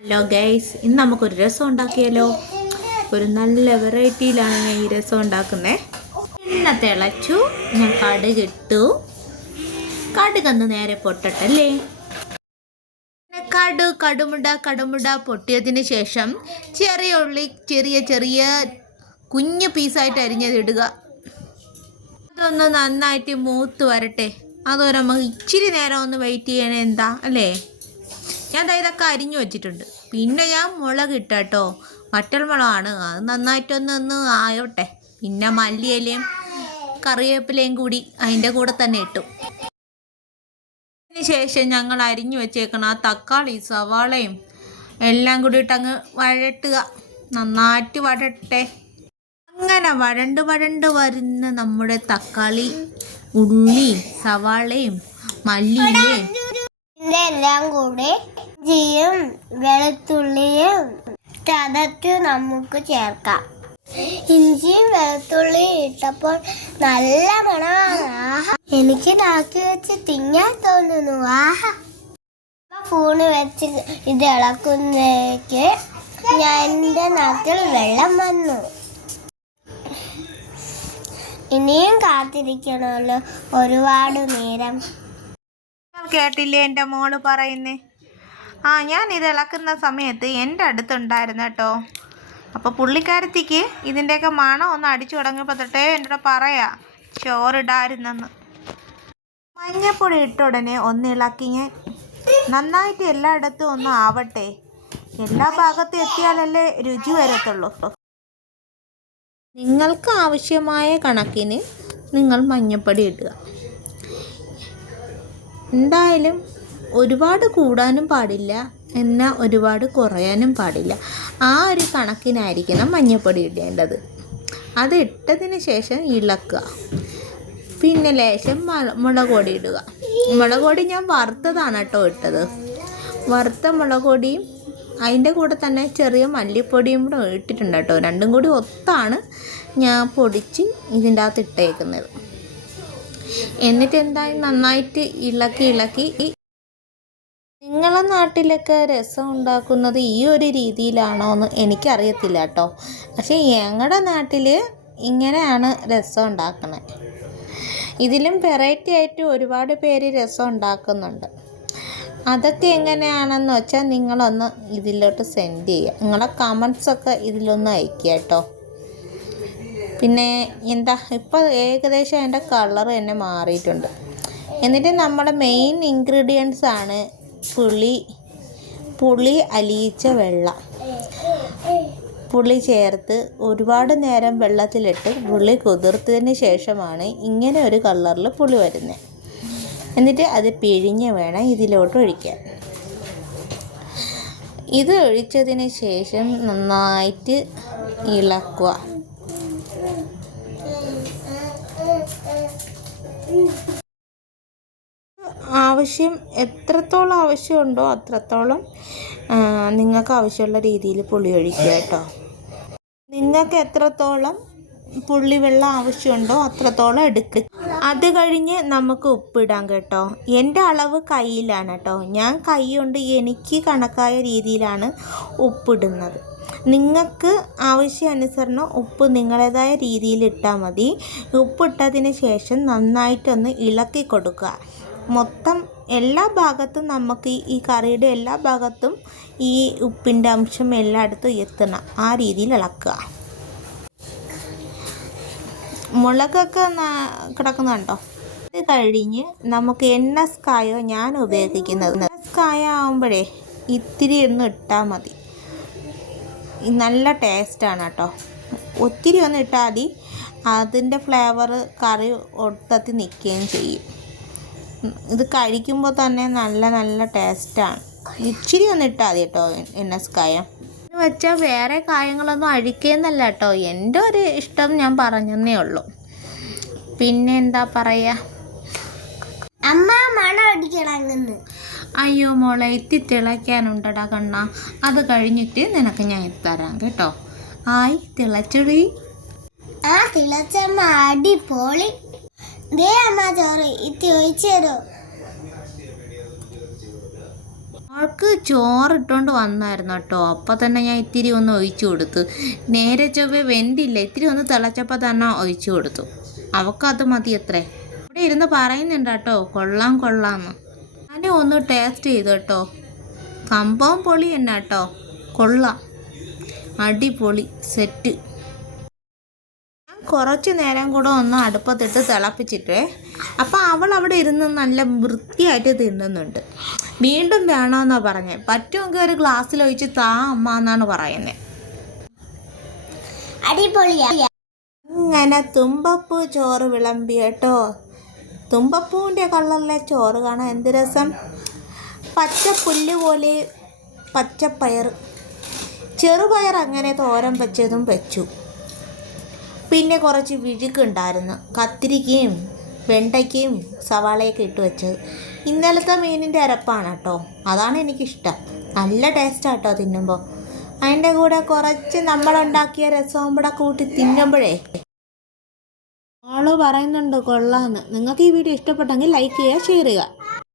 Hello guys, ഇന്ന് നമുക്കൊരു രസം ഉണ്ടാക്കിയാലോ. ഒരു നല്ല വെറൈറ്റിയിലാണ് ഞാൻ ഈ രസം ഉണ്ടാക്കുന്നത്. എണ്ണ തിളച്ചു, ഞാൻ കടുകിട്ടു. കടുകന്ന് നേരെ പൊട്ടട്ടല്ലേ. കടുമുട പൊട്ടിയതിന് ശേഷം ചെറിയ ഉള്ളി ചെറിയ കുഞ്ഞു പീസായിട്ട് അരിഞ്ഞതിടുക. അതൊന്ന് നന്നായിട്ട് മൂത്ത് വരട്ടെ. അതുവരെ നമുക്ക് ഇച്ചിരി നേരം ഒന്ന് വെയിറ്റ് ചെയ്യണേ, എന്താ അല്ലേ. ഞാൻ ഇതൊക്കെ അരിഞ്ഞു വെച്ചിട്ടുണ്ട്. പിന്നെ ഞാൻ മുളക് ഇട്ടോ, വറ്റൽമുളകാണ്. അത് നന്നായിട്ടൊന്ന് ആയോട്ടെ. പിന്നെ മല്ലിയിലയും കറിവേപ്പിലയും കൂടി അതിൻ്റെ കൂടെ തന്നെ ഇട്ടു. അതിന് ശേഷം ഞങ്ങൾ അരിഞ്ഞു വെച്ചേക്കണം ആ തക്കാളി സവാളയും എല്ലാം കൂടി ഇട്ടങ്ങ് വഴട്ടുക. നന്നായിട്ട് വഴട്ടെ. അങ്ങനെ വഴണ്ട് വരുന്ന നമ്മുടെ തക്കാളി, ഉള്ളി, സവാളയും മല്ലിയിലയും എല്ലാം കൂടി ഇഞ്ചിയും വെളുത്തുള്ളിയും ചതച്ച് നമുക്ക് ചേർക്കാം. ഇഞ്ചിയും വെളുത്തുള്ളിയും ഇട്ടപ്പോൾ നല്ല മണമാണ്. എനിക്ക് നാക്കി വെച്ച് തിന്നാൻ തോന്നുന്നു. ഫോണ് വെച്ച് ഇത് ഇളക്കുന്നേക്ക് എൻ്റെ നാക്കിൽ വെള്ളം വന്നു. ഇനിയും കാത്തിരിക്കണമല്ലോ ഒരുപാട് നേരം. കേട്ടില്ലേ എൻ്റെ മോള് പറയുന്നേ? ഞാൻ ഇത് ഇളക്കുന്ന സമയത്ത് എൻ്റെ അടുത്തുണ്ടായിരുന്നു കേട്ടോ. അപ്പോൾ പുള്ളിക്കാരത്തിക്ക് ഇതിൻ്റെയൊക്കെ മണം ഒന്ന് അടിച്ചു തുടങ്ങിയപ്പോൾ തൊട്ടേ എൻ്റെ പറയാ ചോറിടായിരുന്നെന്ന്. മഞ്ഞപ്പൊടി ഇട്ട ഉടനെ ഒന്ന് ഇളക്കി ഞാൻ നന്നായിട്ട് എല്ലായിടത്തും ഒന്ന് ആവട്ടെ. എല്ലാ ഭാഗത്തും എത്തിയാലല്ലേ രുചി വരത്തുള്ളൂ. നിങ്ങൾക്ക് ആവശ്യമായ കണക്കിന് നിങ്ങൾ മഞ്ഞപ്പൊടി ഇടുക. എന്തായാലും ഒരുപാട് കൂടാനും പാടില്ല, എന്നാൽ ഒരുപാട് കുറയാനും പാടില്ല. ആ ഒരു കണക്കിനായിരിക്കണം മഞ്ഞൾപ്പൊടി ഇടേണ്ടത്. അത് ഇട്ടതിന് ശേഷം ഇളക്കുക. പിന്നെ ലേശം മുളക് പൊടി ഇടുക. മുളക് പൊടി ഞാൻ വറുത്തതാണ് കേട്ടോ ഇട്ടത്. വറുത്ത മുളക് പൊടിയും അതിൻ്റെ കൂടെ തന്നെ ചെറിയ മല്ലിപ്പൊടിയും കൂടെ ഇട്ടിട്ടുണ്ട് കേട്ടോ. രണ്ടും കൂടി ഒത്താണ് ഞാൻ പൊടിച്ച് ഇതിൻ്റെ അകത്ത് ഇട്ടേക്കുന്നത്. എന്നിട്ട് എന്തായി നന്നായിട്ട് ഇളക്കി. നിങ്ങളെ നാട്ടിലൊക്കെ രസം ഉണ്ടാക്കുന്നത് ഈ ഒരു രീതിയിലാണോ എന്ന് എനിക്കറിയത്തില്ല കേട്ടോ. പക്ഷേ ഞങ്ങളുടെ നാട്ടിൽ ഇങ്ങനെയാണ് രസം ഉണ്ടാക്കുന്നത്. ഇതിലും വെറൈറ്റി ആയിട്ട് ഒരുപാട് പേര് രസം ഉണ്ടാക്കുന്നുണ്ട്. അതൊക്കെ എങ്ങനെയാണെന്ന് വെച്ചാൽ നിങ്ങളൊന്ന് ഇതിലോട്ട് സെൻഡ് ചെയ്യുക. നിങ്ങളെ കമൻസൊക്കെ ഇതിലൊന്ന് അയക്കുക കേട്ടോ. പിന്നെ എന്താ ഇപ്പോൾ ഏകദേശം അതിൻ്റെ കളർ തന്നെ മാറിയിട്ടുണ്ട്. എന്നിട്ട് നമ്മുടെ മെയിൻ ഇൻഗ്രീഡിയൻസ് ആണ് പുളി അലിയിച്ച വെള്ളം. പുളി ചേർത്ത് ഒരുപാട് നേരം വെള്ളത്തിലിട്ട് പുളി കുതിർത്തതിന് ശേഷമാണ് ഇങ്ങനെ ഒരു കളറിൽ പുളി വരുന്നത്. എന്നിട്ട് അത് പിഴിഞ്ഞ് വേണം ഇതിലോട്ട് ഒഴിക്കാൻ. ഇത് ഒഴിച്ചതിന് ശേഷം നന്നായിട്ട് ഇളക്കുക. എത്രത്തോളം ആവശ്യമുണ്ടോ അത്രത്തോളം നിങ്ങൾക്ക് ആവശ്യമുള്ള രീതിയിൽ പുളി ഒഴിക്കുക കേട്ടോ. നിങ്ങൾക്ക് എത്രത്തോളം പുളിവെള്ളം ആവശ്യമുണ്ടോ അത്രത്തോളം എടുക്കുക. അത് കഴിഞ്ഞ് നമുക്ക് ഉപ്പിടാം കേട്ടോ. എൻ്റെ അളവ് കയ്യിലാണ് കേട്ടോ. ഞാൻ കൈ കൊണ്ട് എനിക്ക് കണക്കായ രീതിയിലാണ് ഉപ്പിടുന്നത്. നിങ്ങൾക്ക് ആവശ്യാനുസരണം ഉപ്പ് നിങ്ങളുടേതായ രീതിയിൽ ഇട്ടാൽ മതി. ഉപ്പിട്ടതിന് ശേഷം നന്നായിട്ടൊന്ന് ഇളക്കി കൊടുക്കുക. മൊത്തം എല്ലാ ഭാഗത്തും നമുക്ക് ഈ കറിയുടെ എല്ലാ ഭാഗത്തും ഈ ഉപ്പിൻ്റെ അംശം എല്ലായിടത്തും എത്തണം. ആ രീതിയിൽ ഇളക്കുക. മുളകൊക്കെ കിടക്കുന്നുണ്ടോ? ഇത് കഴിഞ്ഞ് നമുക്ക് എണ്ണസ്കായോ ഞാൻ ഉപയോഗിക്കുന്നത്. എണ്ണസ്കായ ആകുമ്പോഴേ ഇത്തിരി ഒന്ന് ഇട്ടാൽ മതി. നല്ല ടേസ്റ്റാണ് കേട്ടോ. ഒത്തിരി ഒന്ന് ഇട്ടാൽ മതി. അതിൻ്റെ ഫ്ലേവർ കറി ഒട്ടത്തിൽ നിൽക്കുകയും ചെയ്യും. ഇത് കഴിക്കുമ്പോൾ തന്നെ നല്ല ടേസ്റ്റാണ്. ഇച്ചിരി ഒന്ന് ഇട്ടാൽ മതി കേട്ടോ എണ്ണസ്കായം. എന്ന് വെച്ചാൽ വേറെ കായങ്ങളൊന്നും അഴിക്കുന്നല്ല കേട്ടോ. എൻ്റെ ഒരു ഇഷ്ടം ഞാൻ പറഞ്ഞതേ ഉള്ളൂ. പിന്നെ എന്താ പറയുക, അമ്മ മണം അടിക്കണങ്ങന്ന്. അയ്യോ മോളെ, എത്തി തിളയ്ക്കാനുണ്ടടാ കണ്ണ. അത് കഴിഞ്ഞിട്ട് നിനക്ക് ഞാൻ എത്തരാം കേട്ടോ. തിളച്ചെടി. തിളച്ചമ്മ അടിപൊളി. ദേ അമ്മ ചോറ് ഇത്തി ഒഴിച്ചു തരോ? അവൾക്ക് ചോറിട്ടുകൊണ്ട് വന്നായിരുന്നു കേട്ടോ. അപ്പോൾ തന്നെ ഞാൻ ഇത്തിരി ഒന്ന് ഒഴിച്ചു കൊടുത്തു. നേരെ ചൊവ്വേ വെന്തില്ല, ഇത്തിരി ഒന്ന് തിളച്ചപ്പോൾ തന്നെ ഒഴിച്ചു കൊടുത്തു. അവൾക്കത് മതി അത്രേ. ഇവിടെ ഇരുന്ന് പറയുന്നുണ്ട് കേട്ടോ, കൊള്ളാം കൊള്ളാമെന്ന്. ഞാനും ഒന്ന് ടേസ്റ്റ് ചെയ്തു കേട്ടോ. സംഭവം പൊളി തന്നെ കേട്ടോ, കൊള്ളാം, അടിപൊളി സെറ്റ്. ഞാൻ കുറച്ച് നേരം കൂടെ ഒന്ന് അടുപ്പത്തിട്ട് തിളപ്പിച്ചിട്ട്, അപ്പോൾ അവൾ അവിടെ ഇരുന്ന് നല്ല വൃത്തിയായിട്ട് തിന്നുന്നുണ്ട്. വീണ്ടും വേണമെന്നാണ് പറഞ്ഞത്. പറ്റുമെങ്കിൽ ഒരു ഗ്ലാസ്സിൽ ഒഴിച്ച് താ അമ്മ എന്നാണ് പറയുന്നത്. അടിപൊളിയാ. അങ്ങനെ തുമ്പപ്പൂ ചോറ് വിളമ്പി കേട്ടോ. തുമ്പപ്പൂവിൻ്റെ കളറിലെ ചോറ് കാണാൻ എന്ത് രസം. പച്ച പുല്ല് പോലെ പച്ചപ്പയർ, ചെറുപയർ അങ്ങനെ തോരൻ വെച്ചതും വെച്ചു. പിന്നെ കുറച്ച് വിഴുക്കുണ്ടായിരുന്നു, കത്തിരിക്കയും വെണ്ടയ്ക്കയും സവാളയൊക്കെ ഇട്ട് വെച്ചത്. ഇന്നലത്തെ മീനിൻ്റെ അരപ്പാണ് കേട്ടോ, അതാണ് എനിക്കിഷ്ടം. നല്ല ടേസ്റ്റാണ് കേട്ടോ തിന്നുമ്പോൾ. അതിൻ്റെ കൂടെ കുറച്ച് നമ്മളുണ്ടാക്കിയ രസവും കൂടെ കൂട്ടി തിന്നുമ്പോഴേ ആള് പറയുന്നുണ്ട് കൊള്ളാമെന്ന്. നിങ്ങൾക്ക് ഈ വീഡിയോ ഇഷ്ടപ്പെട്ടെങ്കിൽ ലൈക്ക് ചെയ്യുക, ഷെയർ ചെയ്യുക.